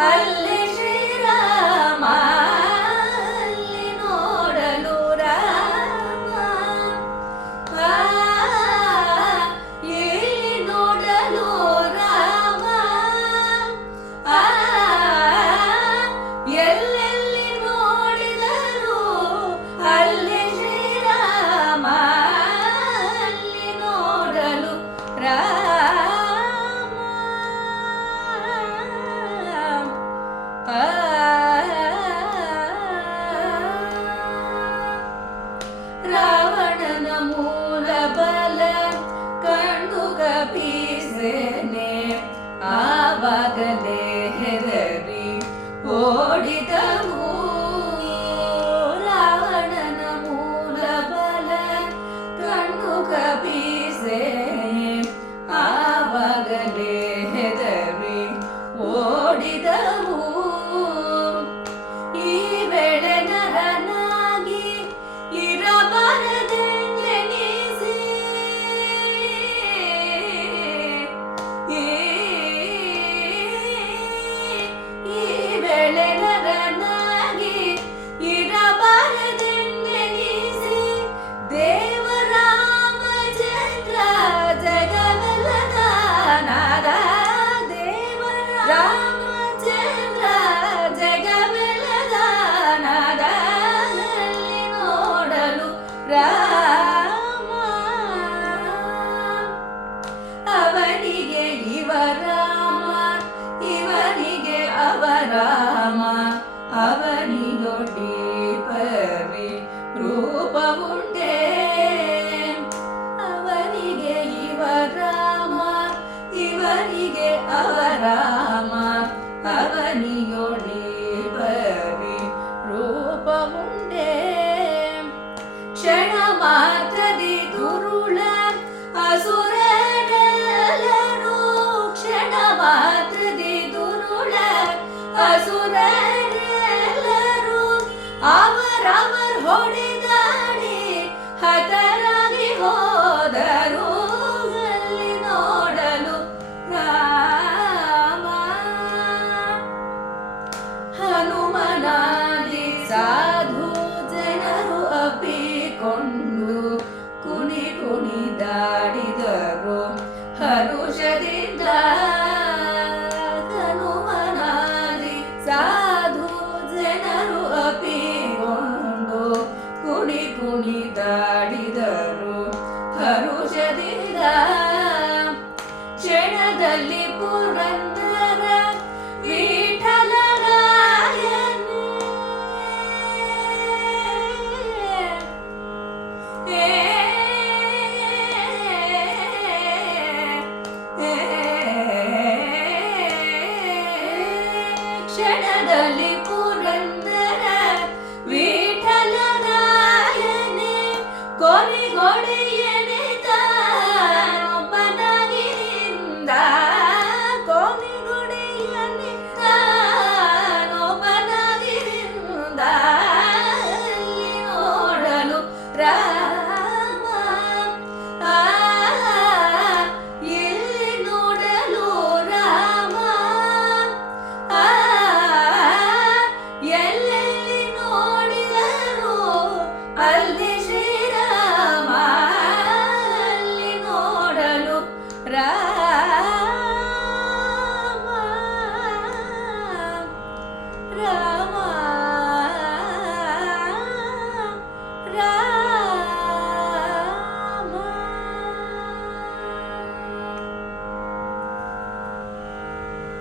Allah. ஓடிதமோ Bra.